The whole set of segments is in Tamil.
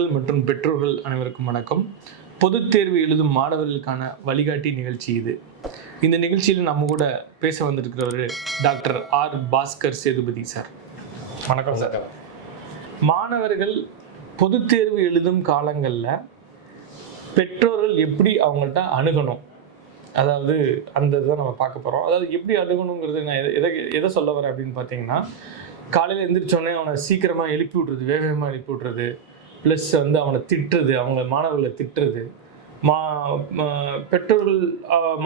மாணவர்கள் மற்றும் பெற்றோர்கள் அனைவருக்கும் வணக்கம். பொதுத் தேர்வு எழுதும் மாணவர்களுக்கான வழிகாட்டி நிகழ்ச்சி இது. இந்த நிகழ்ச்சியில் நம்ம கூட பேச வந்திருக்கிறவர் doctor R Bhaskar Sethupathi sir. வணக்கம் சார். மாணவர்கள் பொதுத் தேர்வு எழுதும் காலங்களில் பெற்றோர்கள் எப்படி அவங்கள்ட்ட அணுகணும், அதாவது அந்த இதுதான் நம்ம பார்க்க போகிறோம். அதாவது எப்படி அணுகணுங்கிறது நான் எதை சொல்ல வரேன் அப்படின்னு பார்த்தீங்கன்னா, காலையில் எழுந்திரிச்சோடனே அவனை சீக்கிரமாக எழுப்பி விட்றது, வேகமாக எழுப்பி விட்றது, ப்ளஸ் அவனை திட்டுறது, அவங்க மாணவர்களை திட்டுறது, பெற்றோர்கள்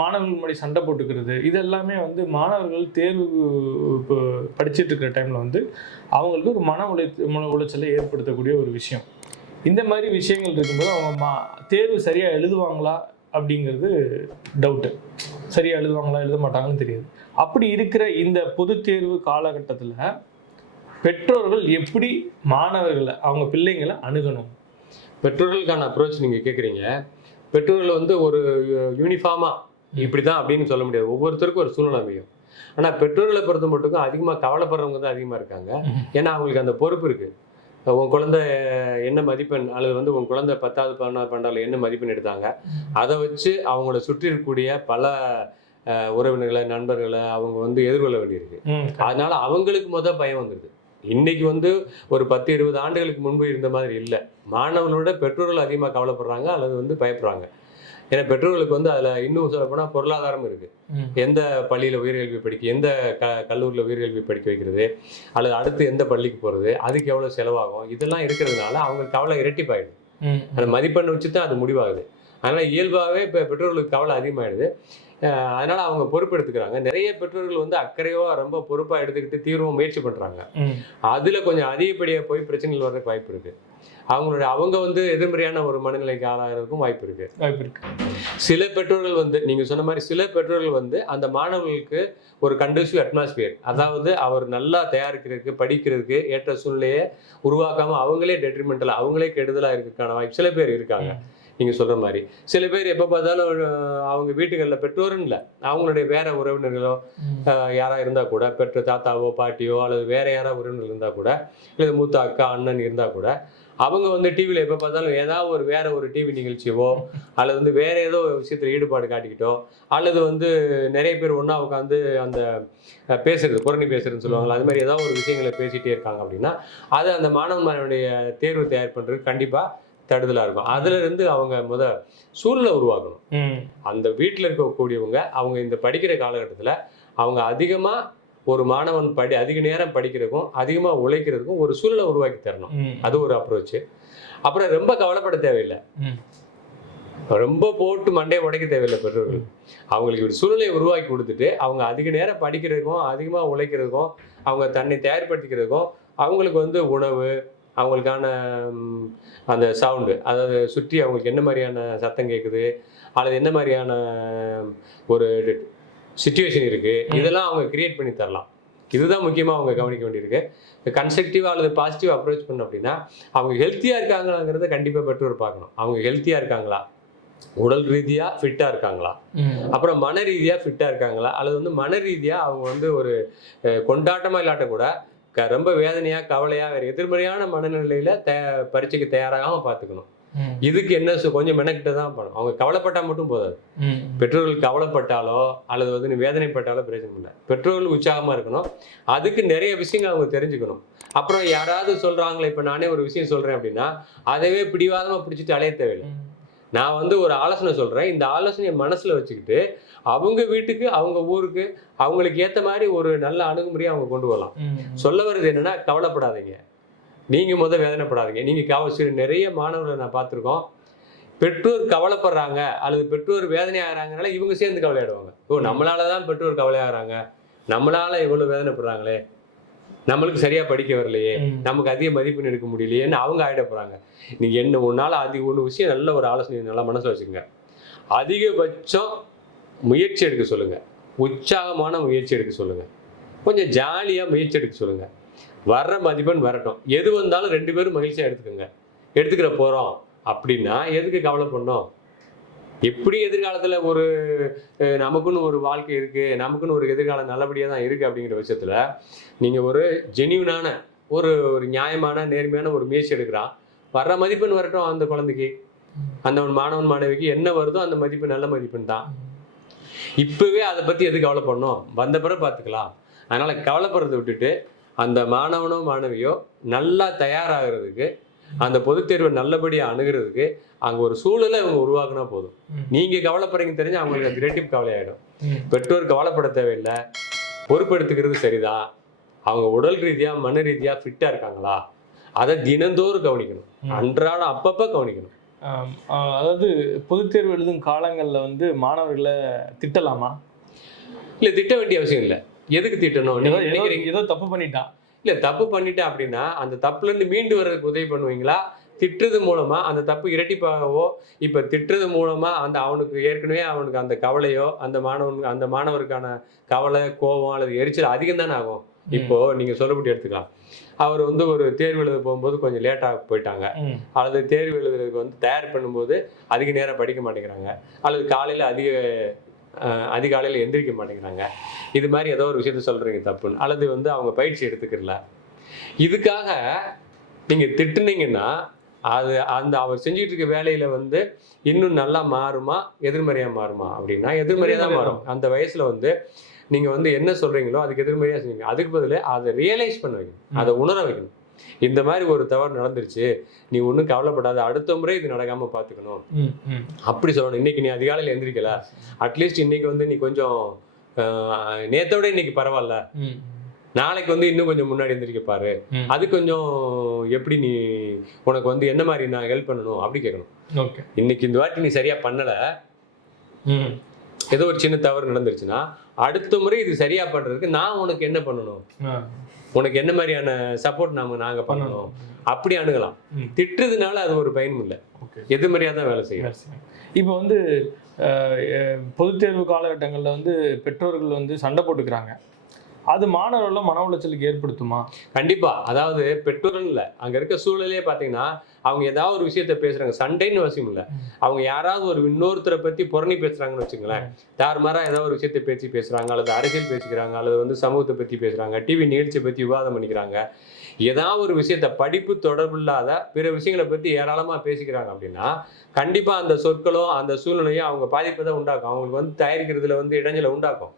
மாணவர்கள் முன்னாடி சண்டை போட்டுக்கிறது, இது எல்லாமே மாணவர்கள் தேர்வு படிச்சுட்டு இருக்கிற டைமில் அவங்களுக்கு ஒரு மன உளைச்சலை ஏற்படுத்தக்கூடிய ஒரு விஷயம். இந்த மாதிரி விஷயங்கள் இருக்கும்போது அவங்க தேர்வு சரியாக எழுதுவாங்களா அப்படிங்கிறது டவுட்டு. சரியாக எழுதுவாங்களா எழுத மாட்டாங்கன்னு தெரியாது. அப்படி இருக்கிற இந்த பொது தேர்வு காலகட்டத்தில் பெற்றோர்கள் எப்படி மாணவர்களை, அவங்க பிள்ளைங்களை அணுகணும்? பெற்றோர்களுக்கான அப்ரோச் நீங்கள் கேட்குறீங்க. பெற்றோர்கள் ஒரு யூனிஃபார்மாக இப்படி தான் அப்படின்னு சொல்ல முடியாது. ஒவ்வொருத்தருக்கும் ஒரு சூழ்நிலை அமையும். ஆனால் பெற்றோர்களை பொறுத்த மட்டுக்கும் அதிகமாக கவலைப்படுறவங்க தான் அதிகமாக இருக்காங்க. ஏன்னா அவங்களுக்கு அந்த பொறுப்பு இருக்குது. உன் குழந்தை என்ன மதிப்பெண், அல்லது உன் குழந்தை 10வது 11வது 12வது என்ன மதிப்பெண் எடுத்தாங்க, அதை வச்சு அவங்கள சுற்றி இருக்கக்கூடிய பல உறவினர்களை, நண்பர்களை அவங்க எதிர்கொள்ள வேண்டியிருக்கு. அதனால அவங்களுக்கு பயம் வந்துடுது. இன்னைக்கு ஒரு 10-20 ஆண்டுகளுக்கு முன்பு இருந்த மாதிரி இல்லை. மாணவர்களோட பெற்றோர்கள் அதிகமாக கவலைப்படுறாங்க அல்லது பயப்படுறாங்க. ஏன்னா பெற்றோர்களுக்கு அதில் இன்னும் சொல்லப்போனால் பொருளாதாரம் இருக்குது. எந்த பள்ளியில் உயர்கல்வி படிக்க, எந்த கல்லூரியில் உயர்கல்வி படிக்க வைக்கிறது, அல்லது அடுத்து எந்த பள்ளிக்கு போகிறது, அதுக்கு எவ்வளோ செலவாகும், இதெல்லாம் இருக்கிறதுனால அவங்க கவலை இரட்டிப்பாயிடுது. அந்த மதிப்பெண்ணை வச்சு தான் அது முடிவாகுது. அதனால் இயல்பாகவே இப்போ பெற்றோர்களுக்கு கவலை அதிகமாகிடுது. அதனால அவங்க பொறுப்பு எடுத்துக்கிறாங்க. நிறைய பெற்றோர்கள் அக்கறையோ ரொம்ப பொறுப்பாக எடுத்துக்கிட்டு தீவிரமாக முயற்சி பண்ணுறாங்க. அதில் கொஞ்சம் அதிகப்படியாக போய் பிரச்சனைகள் வர்றதுக்கு வாய்ப்பு இருக்குது. அவங்க எதிர்மறையான ஒரு மனநிலைக்கு ஆளாகிறதுக்கும் வாய்ப்பு இருக்கு. சில பெற்றோர்கள் நீங்க சொன்ன மாதிரி சில பெற்றோர்கள் அந்த மாணவர்களுக்கு ஒரு கண்டிசிவ் அட்மாஸ்பியர், அதாவது அவர் நல்லா தயாரிக்கிறதுக்கு, படிக்கிறதுக்கு ஏற்ற சூழ்நிலையை உருவாக்காம அவங்களே டெட்ரிமெண்டலா, அவங்களே கெடுதலா இருக்கிறதுக்கான வாய்ப்பு சில பேர் இருக்காங்க. நீங்க சொல்ற மாதிரி சில பேர் எப்ப பார்த்தாலும் அவங்க வீட்டுகளில் பெற்றோருன்னு இல்லை, அவங்களுடைய வேற உறவினர்களோ யாரா இருந்தா கூட, பெற்ற தாத்தாவோ பாட்டியோ அல்லது வேற யாராவது உறவினர்கள் இருந்தா கூட, இல்லை மூத்த அக்கா அண்ணன் இருந்தா கூட, அவங்க டிவியில் எப்போ பார்த்தாலும் ஏதாவது வேற ஒரு டிவி நிகழ்ச்சியவோ அல்லது வேற ஏதோ விஷயத்தில் ஈடுபாடு காட்டிக்கிட்டோ, அல்லது நிறைய பேர் ஒன்றா உட்காந்து அந்த பேசுறது, புரணி பேசுறதுன்னு சொல்லுவாங்களா, அது மாதிரி ஏதாவது ஒரு விஷயங்களை பேசிகிட்டே இருக்காங்க அப்படின்னா, அது அந்த மாணவனுடைய தேர்வு தயார் பண்ணுறதுக்கு கண்டிப்பாக தடுதலாக இருக்கும். அதுலேருந்து அவங்க சூழ்நிலை உருவாக்கணும். அந்த வீட்டில் இருக்கக்கூடியவங்க அவங்க இந்த படிக்கிற காலகட்டத்தில் அவங்க அதிகமாக ஒரு மாணவன் அதிக நேரம் படிக்கிறதுக்கும் அதிகமாக உழைக்கிறதுக்கும் ஒரு சூழ்நிலை உருவாக்கி தரணும். அது ஒரு அப்ரோச்சு. அப்புறம் ரொம்ப கவலைப்பட தேவையில்லை, ரொம்ப போட்டு மண்டையை உடைக்க தேவையில்லை. பெற்றோர்கள் அவங்களுக்கு ஒரு சூழ்நிலையை உருவாக்கி கொடுத்துட்டு அவங்க அதிக நேரம் படிக்கிறதுக்கும் அதிகமாக உழைக்கிறதுக்கும் அவங்க தன்னை தயார்படுத்திக்கிறதுக்கும் அவங்களுக்கு உணவு, அவங்களுக்கான அந்த சவுண்டு, அதாவது சுற்றி அவங்களுக்கு என்ன மாதிரியான சத்தம் கேட்குது, அல்லது என்ன மாதிரியான ஒரு சிச்சுவேஷன் இருக்குது, இதெல்லாம் அவங்க கிரியேட் பண்ணி தரலாம். இதுதான் முக்கியமாக அவங்க கவனிக்க வேண்டியிருக்கு. கன்ஸ்ட்ரக்டிவாக அல்லது பாசிட்டிவாக அப்ரோச் பண்ணோம் அப்படின்னா, அவங்க ஹெல்த்தியாக இருக்காங்களாங்கிறத கண்டிப்பாக பெற்றோர் பார்க்கணும். அவங்க ஹெல்த்தியாக இருக்காங்களா, உடல் ரீதியாக ஃபிட்டாக இருக்காங்களா, அப்புறம் மன ரீதியாக ஃபிட்டாக இருக்காங்களா, அல்லது மன ரீதியாக அவங்க ஒரு கொண்டாட்டமாக இல்லாட்ட கூட ரொம்ப வேதனையாக கவலையாக வேறு எதிர்மறையான மனநிலையில் பரீட்சைக்கு தயாராகாமல் பார்த்துக்கணும். இதுக்கு என்ன கொஞ்சம் மெனக்கிட்ட தான் பண்ணணும். அவங்க கவலைப்பட்டால் மட்டும் போதாது. பெற்றோர்கள் கவலைப்பட்டாலோ அல்லது வேதனைப்பட்டாலோ பிரச்சனை இல்லை. பெற்றோர்கள் உற்சாகமாக இருக்கணும். அதுக்கு நிறைய விஷயங்கள் அவங்க தெரிஞ்சுக்கணும். அப்புறம் யாராவது சொல்கிறாங்களே, இப்போ நானே ஒரு விஷயம் சொல்கிறேன் அப்படின்னா அதவே பிடிவாதமாக பிடிச்சிட்டு அலைய தேவையில்லை. நான் ஒரு ஆலோசனை சொல்கிறேன். இந்த ஆலோசனையை மனசில் வச்சுக்கிட்டு அவங்க வீட்டுக்கு, அவங்க ஊருக்கு, அவங்களுக்கு ஏற்ற மாதிரி ஒரு நல்ல அணுகுமுறையை அவங்க கொண்டு வரலாம். சொல்ல வர்றது என்னன்னா, கவலைப்படாதீங்க, நீங்கள் வேதனைப்படாதீங்க. நீங்கள் நிறைய மாணவர்களை நான் பார்த்துருக்கோம், பெற்றோர் கவலைப்படுறாங்க அல்லது பெற்றோர் வேதனை ஆகிறாங்கனால இவங்க சேர்ந்து கவலையாடுவாங்க. நம்மளால தான் பெற்றோர் கவலையாகிறாங்க, நம்மளால இவ்வளோ வேதனைப்படுறாங்களே, நம்மளுக்கு சரியாக படிக்க வரலையே, நமக்கு அதிக மதிப்பெண் எடுக்க முடியலையேன்னு அவங்க ஆகிட போகிறாங்க. நீங்கள் என்ன ஒன்றால் ஒன்று விஷயம் நல்ல ஒரு ஆலோசனை நல்லா மனசில் வச்சுக்கோங்க. அதிகபட்சம் முயற்சி எடுக்க சொல்லுங்கள், உற்சாகமான முயற்சி எடுக்க சொல்லுங்கள், கொஞ்சம் ஜாலியாக முயற்சி எடுக்க சொல்லுங்கள். வர்ற மதிப்பெண் வரட்டும், எது வந்தாலும் 2 பேரும் மகிழ்ச்சியாக எடுத்துக்கிற போகிறோம் அப்படின்னா எதுக்கு கவலை பண்ணோம்? எப்படி எதிர்காலத்தில் நமக்குன்னு ஒரு வாழ்க்கை இருக்குது, நமக்குன்னு ஒரு எதிர்காலம் நல்லபடியாக தான் இருக்குது அப்படிங்கிற பட்சத்தில் நீங்கள் ஒரு ஜென்யூனான ஒரு நியாயமான நேர்மையான ஒரு முயற்சி எடுக்கிறான், வர்ற மதிப்பெண் வரட்டும், அந்த குழந்தைக்கு அந்த மாணவன் மாணவிக்கு என்ன வருதோ அந்த மதிப்பு நல்ல மதிப்பெண் தான். இப்பவே அதை பத்தி எது கவலைப்படணும், வந்த பிறகு பார்த்துக்கலாம். அதனால கவலைப்படுறதை விட்டுட்டு அந்த மாணவனோ மாணவியோ நல்லா தயாராகிறதுக்கு, அந்த பொதுத் தேர்வை நல்லபடியாக அணுகிறதுக்கு அங்கே ஒரு சூழலை இவங்க உருவாக்குனா போதும். நீங்க கவலைப்படுறீங்க தெரிஞ்சு அவங்களுக்கு அது கிரியேட்டிவ் கவலையாயிடும். பெற்றோர் கவலைப்பட தேவையில்லை, பொறுப்பெடுத்துக்கிறது சரிதான். அவங்க உடல் ரீதியா மன ரீதியா ஃபிட்டா இருக்காங்களா, அதை தினந்தோறும் கவனிக்கணும், அன்றாடம் அப்பப்ப கவனிக்கணும். அதாவது பொதுத் தேர்வு எழுதும் காலங்கள்ல வந்து மாணவர்களை திட்டலாமா? இல்ல, திட்ட வேண்டிய அவசியம் இல்லை. எதுக்கு திட்டணும்? நினைக்கிறீங்க ஏதோ தப்பு பண்ணிட்டான், இல்ல தப்பு பண்ணிட்டேன் அப்படின்னா அந்த தப்புல இருந்து மீண்டு வர்றதுக்கு உதவி பண்ணுவீங்களா? திட்டுறது மூலமா அந்த தப்பு இரட்டிப்பாகவோ, இப்ப திட்டுறது மூலமா அந்த அவனுக்கு ஏற்கனவே அவனுக்கு அந்த கவலையோ, அந்த மாணவருக்கான கவலை, கோபம் அல்லது எரிச்சல் அதிகம் தானே ஆகும். இப்போ நீங்க சொல்லப்பட்டு எடுத்துக்கலாம், அவர் வந்து ஒரு தேர்வு எழுத போகும்போது கொஞ்சம் லேட்டாக போயிட்டாங்க, அல்லது தேர்வு எழுதுறதுக்கு வந்து தயார் பண்ணும்போது அதிக நேரம் படிக்க மாட்டேங்கிறாங்க, அல்லது காலையில் அதிகாலையில் எந்திரிக்க மாட்டேங்கிறாங்க. இது மாதிரி ஏதோ ஒரு விஷயத்த சொல்றீங்க தப்புன்னு, அல்லது வந்து அவங்க பயிற்சி எடுத்துக்கிறல. இதுக்காக நீங்க திட்டுனீங்கன்னா அது அவர் செஞ்சுட்டு இருக்க வேலையில வந்து இன்னும் நல்லா மாறுமா, எதிர்மறையா மாறுமா? அப்படின்னா எதிர்மறையா தான் மாறும். அந்த வயசுல வந்து நீங்க வந்து என்ன சொல்றீங்களோ அதுக்கு எதிர்மறையா செஞ்சீங்க. அதுக்கு பதில் அதை ரியலைஸ் பண்ண வைக்கணும், அதை உணர வைக்கணும். இந்த மாதிரி ஒரு தவறு நடந்துருச்சு, நீ ஒன்றும் கவலைப்படாத, அடுத்த முறை இது நடக்காம பார்த்துக்கணும் அப்படி சொல்லணும். இன்னைக்கு நீ அதிகாலையில் எந்திரிக்கல, அட்லீஸ்ட் இன்னைக்கு வந்து நீ கொஞ்சம் நேத்தோட இன்னைக்கு பரவாயில்ல, நாளைக்கு வந்து இன்னும் கொஞ்சம் முன்னாடி எந்திரிக்க பாரு, அது கொஞ்சம் எப்படி நீ உனக்கு வந்து என்ன மாதிரி நான் ஹெல்ப் பண்ணணும் அப்படி கேட்கணும். இன்னைக்கு இந்த வாட்டி நீ சரியா பண்ணல, ஏதோ ஒரு சின்ன தவறு நடந்துருச்சுன்னா அடுத்த முறை இது சரியா பண்றதுக்கு நான் உனக்கு என்ன பண்ணணும், உனக்கு என்ன மாதிரியான சப்போர்ட் நாங்க பண்ணணும், அப்படி அணுகலாம். திட்டுறதுனால அது ஒரு பயனும் இல்லை, எதிர்மறையா தான் வேலை செய்யும். இப்போ வந்து பொதுத் தேர்வு காலகட்டங்களில் வந்து பெற்றோர்கள் வந்து சண்டை போட்டுக்கிறாங்க, அது மாணவர்கள மன உளைச்சலுக்கு ஏற்படுத்துமா? கண்டிப்பா. அதாவது பெற்றோர்கள் இல்லை, அங்க இருக்க சூழலே பாத்தீங்கன்னா அவங்க ஏதாவது ஒரு விஷயத்த பேசுறாங்க, சண்டைன்னு அவசியம் இல்லை, அவங்க யாராவது ஒரு இன்னொருத்தரை பத்தி புரணி பேசுறாங்கன்னு வச்சுங்களேன், தாறுமாறா ஏதாவது ஒரு விஷயத்தை பேசுறாங்க, அல்லது அரசியல் பேசிக்கிறாங்க, அல்லது வந்து சமூகத்தை பத்தி பேசுறாங்க, டிவி நிகழ்ச்சியை பத்தி விவாதம் பண்ணிக்கிறாங்க, ஏதாவது ஒரு விஷயத்த படிப்பு தொடர்பு இல்லாத பிற விஷயங்களை பத்தி ஏராளமா பேசிக்கிறாங்க அப்படின்னா கண்டிப்பா அந்த சொற்களோ அந்த சூழ்நிலையும் அவங்க பாதிப்பை தான் உண்டாக்கும், அவங்களுக்கு வந்து தயாரிக்கிறதுல வந்து இடைஞ்சலை உண்டாக்கும்.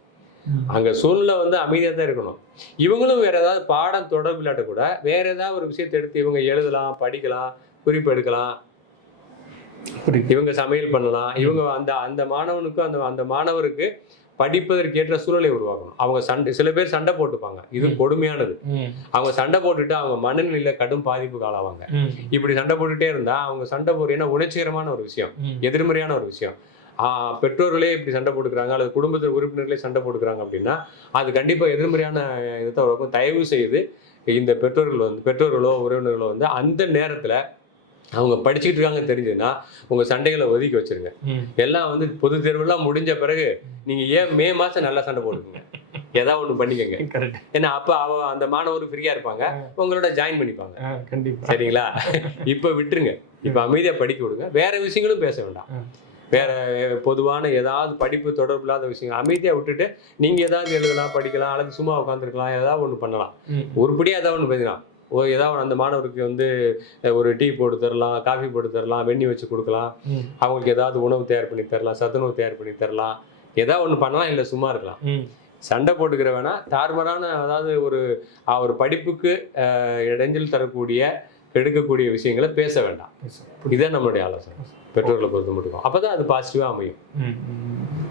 அங்க சூழ்நிலை வந்து அமைதியா தான் இருக்கணும். இவங்களும் வேற ஏதாவது பாடம் தொடர்பு இல்லாட்ட கூட வேற ஏதாவது ஒரு விஷயத்தை எடுத்து இவங்க எழுதலாம், படிக்கலாம், குறிப்பு எடுக்கலாம், இவங்க சமையல் பண்ணலாம், இவங்க அந்த மாணவனுக்கும் அந்த மாணவருக்கு படிப்பதற்கு ஏற்ற சூழலை உருவாக்கணும். அவங்க சில பேர் சண்டை போட்டுப்பாங்க, இது கொடுமையானது. அவங்க சண்டை போட்டுட்டு அவங்க மனநிலையில கடும் பாதிப்புக்கு ஆளாவாங்க. இப்படி சண்டை போட்டுட்டே இருந்தா அவங்க சண்டை போடுறதுன்னா உணர்ச்சிகரமான ஒரு விஷயம், எதிர்மறையான ஒரு விஷயம். பெற்றோர்களே இப்படி சண்டை போட்டுக்கிறாங்க, அல்லது குடும்பத்தில் உறுப்பினர்களே சண்டை போட்டுக்கிறாங்க அப்படின்னா அது கண்டிப்பா எதிர்மறையான இதை உருவாக்கும். தயவு செய்து இந்த பெற்றோர்களோ உறவினர்களோ வந்து அந்த நேரத்துல அவங்க படிச்சுக்கிட்டு இருக்காங்க தெரிஞ்சதுன்னா உங்க சண்டைகளை ஒதுக்கி வச்சிருங்க. எல்லாம் வந்து பொது தேர்வுலாம் முடிஞ்ச பிறகு நீங்க மே மாசம் நல்லா சண்டை போட்டுக்கோங்க, ஏதாவது ஒண்ணு பண்ணிக்கங்க. ஏன்னா அப்ப அந்த மாணவர் ஃப்ரீயா இருப்பாங்க, உங்களோட ஜாயின் பண்ணிப்பாங்க. சரிங்களா? இப்ப விட்டுருங்க, இப்ப அமைதியா படிக்க விடுங்க, வேற விஷயங்களும் பேச வேண்டாம். வேற பொதுவான ஏதாவது படிப்பு தொடர்பு இல்லாத விஷயங்கள் அமைதியா விட்டுட்டு நீங்க ஏதாவது எழுதலாம், படிக்கலாம், அல்லது சும்மா உட்காந்துருக்கலாம், ஏதாவது ஒண்ணு பண்ணலாம், உருப்படியா ஏதாவது ஒண்ணு பேசலாம். ஏதாவது அந்த மாணவருக்கு வந்து ஒரு டீ போட்டு தரலாம், காஃபி போட்டு தரலாம், வெந்நி வச்சு கொடுக்கலாம், அவங்களுக்கு ஏதாவது உணவு தயார் பண்ணி தரலாம், சத்துணவு தயார் பண்ணி தரலாம், ஏதாவது ஒண்ணு பண்ணலாம், இல்லை சும்மா இருக்கலாம். சண்டை போட்டுக்கிற வேணா தாறுமாறான அதாவது ஒரு படிப்புக்கு இடைஞ்சல் தரக்கூடிய எடுக்கக்கூடிய விஷயங்களை பேச வேண்டாம். இதுதான் நம்மளுடைய ஆலோசனை பெற்றோர்களை பொறுத்த மட்டும். அப்பதான் அது பாசிட்டிவா அமையும்.